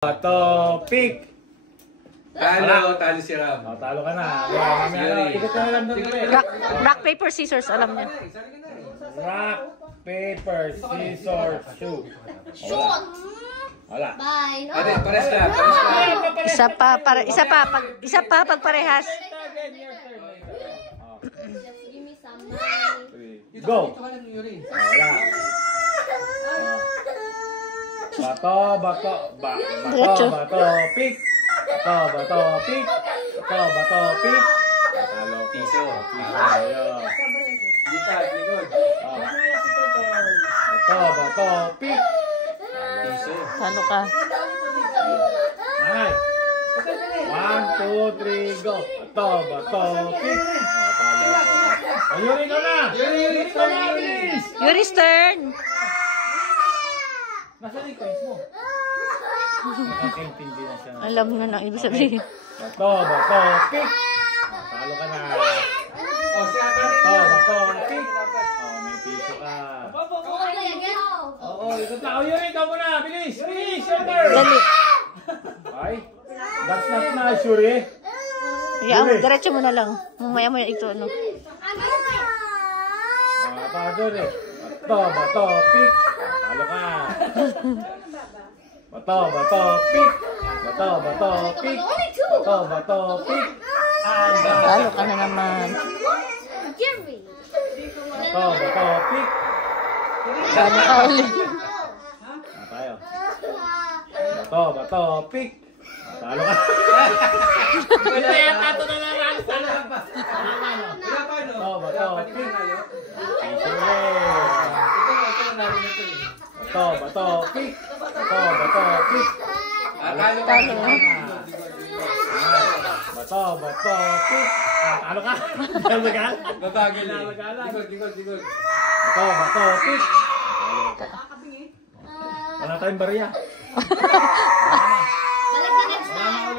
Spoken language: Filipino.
Topic! Talo si Ram. Talo ka na. Ikot ka na lang doon kami. Rock, paper, scissors, alam niya. Rock, paper, scissors, shoot. Shoot! Wala. Bye. Pares lang. Isa pa pag parehas. Give me some money. Go! Wala. Bato, pick. Bato, pick. Talo. Piso. Dito, likod. Bato, pick. Piso. Talo ka. Ay. 1, 2, 3, go. Bato, pick. Talo. Ayuri ka na. Ayuri ka na, please. Yuri's turn. Nasaan yung coins mo? Nakakaintindi na siya. Alam na na ibig sabihin. Bato, pick. Talo ka na. Bato, pick. May piso ka. Oo, ikot na. Ayuri, ikaw muna. Bilis, your turn. Dali. Ay, that's not na, Shuri. Diretso mo na lang. Mamaya ito, ano. Bato, pick. Talo ka. Bato, pick. Bato, pick. Talo ka na naman. Bato, pick. Talo ka ulit. Tayo. Bato, pick. Talo ka. Kaya tato na lang. Bato, pick. Bato, pick. Talo. Bato, pick. Talo ka. Babagil eh. Likod. Bato, pick. Wala tayong bariya. Balik na next time.